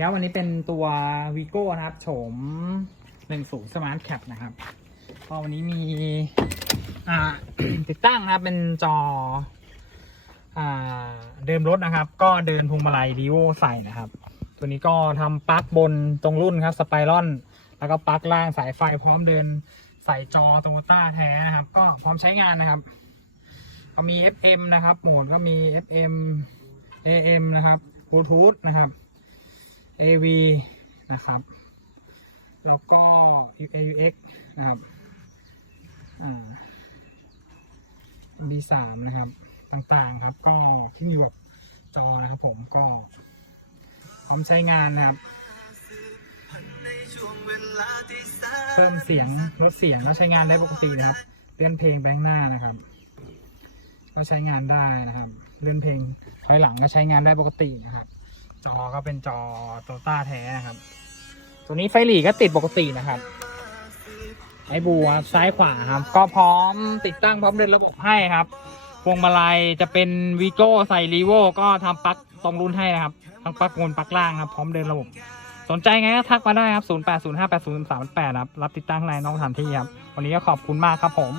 แล้ววันนี้เป็นตัววีโก้นะครับโฉม10 Smart Cap นะครับก็วันนี้มีติดตั้งนะครับเป็นจออเดิมรถนะครับ ก็เดินพวงมาลัยดีโวใส่นะครับ ตัวนี้ก็ทำปลั๊กบนตรงรุ่นครับสไปรอนแล้วก็ปลั๊กล่างสายไฟพร้อมเดินใส่จอโตโยต้าแท้นะครับ ก็พร้อมใช้งานนะครับ ก็มี FM นะครับ โหมดก็มี FM AM นะครับ Bluetooth นะครับ AV นะครับ แล้วก็ AUX นะครับ B3 นะครับ ต่างๆครับ ก็ที่มีแบบจอนะครับผมก็พร้อมใช้งานนะครับ เพิ่มเสียงลดเสียงแล้วใช้งานได้ปกตินะครับ เลื่อนเพลงไปข้างหน้านะครับ ก็ใช้งานได้นะครับ เลื่อนเพลงถอยหลังก็ใช้งานได้ปกตินะครับ จอก็เป็นจอโตต้าแท้นะครับ ตัวนี้ไฟหลีก็ติดปกตินะครับไอ้บูครับซ้ายขวาครับ ก็พร้อมติดตั้งพร้อมเดินระบบให้ครับ พวงมาลัยจะเป็นวีโก้ใส่รีโวก็ทำปลั๊กตรงรุ่นให้นะครับทั้งปลั๊กบนปลั๊กล่างครับ พร้อมเดินระบบ สนใจไงก็ทักมาได้ครับ 08058038ครับ รับติดตั้งในนอกสถานที่ครับ วันนี้ก็ขอบคุณมากครับผม